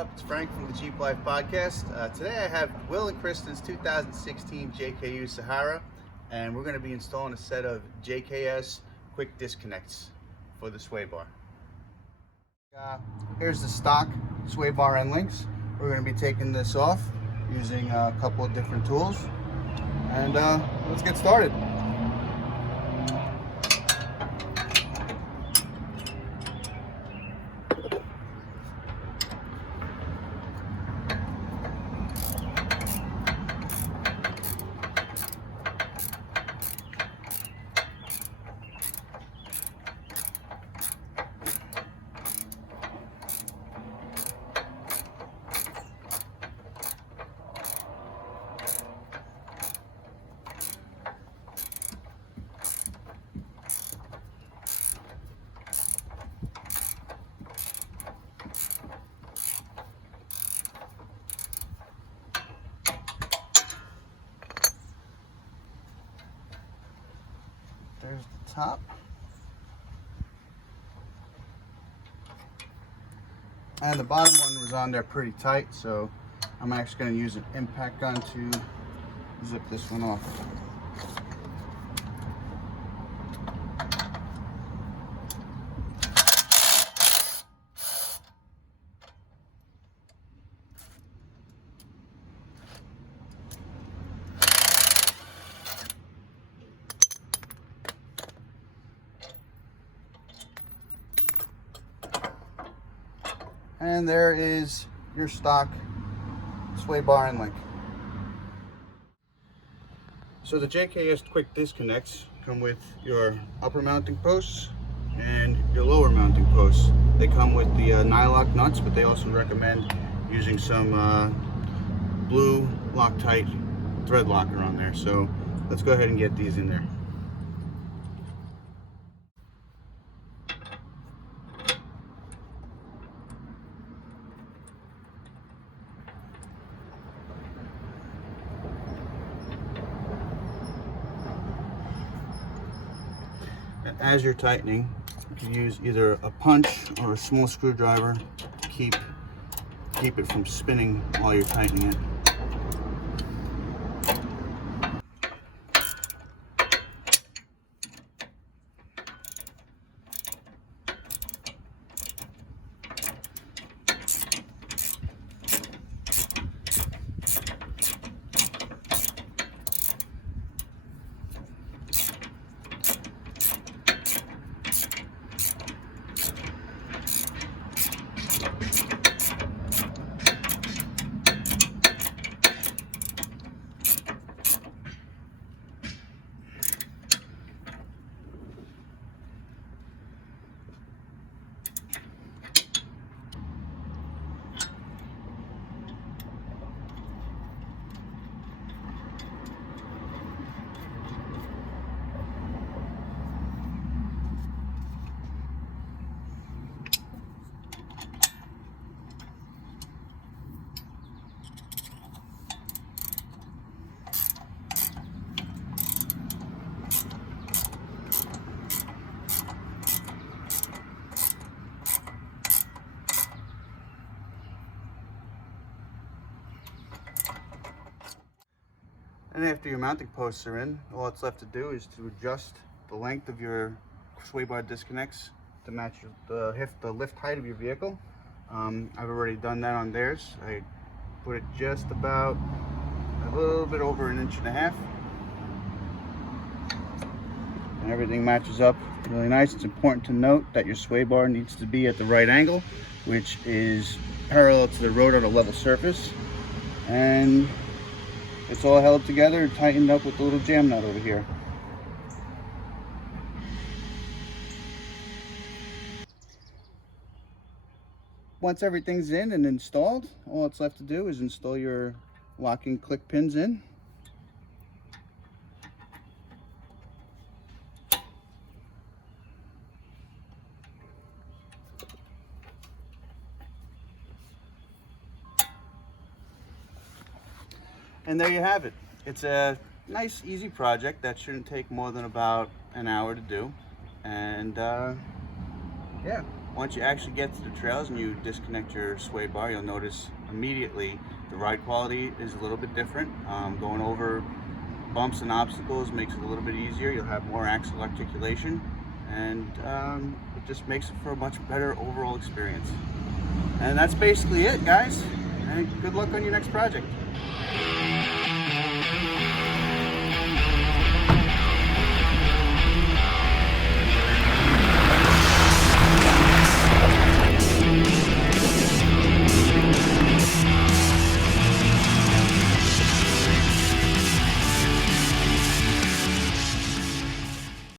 up? It's Frank from the Jeep Life Podcast. Today I have Will and Kristen's 2016 JKU Sahara, and we're going to be installing a set of JKS Quick Disconnects for the sway bar. Here's the stock sway bar end links. We're going to be taking this off using a couple of different tools, and let's get started. There's the top. And the bottom one was on there pretty tight, so I'm actually going to use an impact gun to zip this one off. And there is your stock sway bar and link. So the JKS Quick Disconnects come with your upper mounting posts and your lower mounting posts. They come with the nylock nuts, but they also recommend using some blue Loctite thread locker on there. So let's go ahead and get these in there. As you're tightening, you can use either a punch or a small screwdriver to keep it from spinning while you're tightening it. And after your mounting posts are in, all that's left to do is to adjust the length of your sway bar disconnects to match the lift height of your vehicle. I've already done that on theirs. I put it just about a little bit over 1.5 inches. And everything matches up really nice. It's important to note that your sway bar needs to be at the right angle, which is parallel to the road on a level surface. And it's all held together and tightened up with a little jam nut over here. Once everything's in and installed, all that's left to do is install your locking click pins in. And there you have it. It's a nice, easy project that shouldn't take more than about an hour to do. And yeah, once you actually get to the trails and you disconnect your sway bar, you'll notice immediately the ride quality is a little bit different. Going over bumps and obstacles makes it a little bit easier. You'll have more axle articulation, and it just makes it for a much better overall experience. And that's basically it, guys. And good luck on your next project.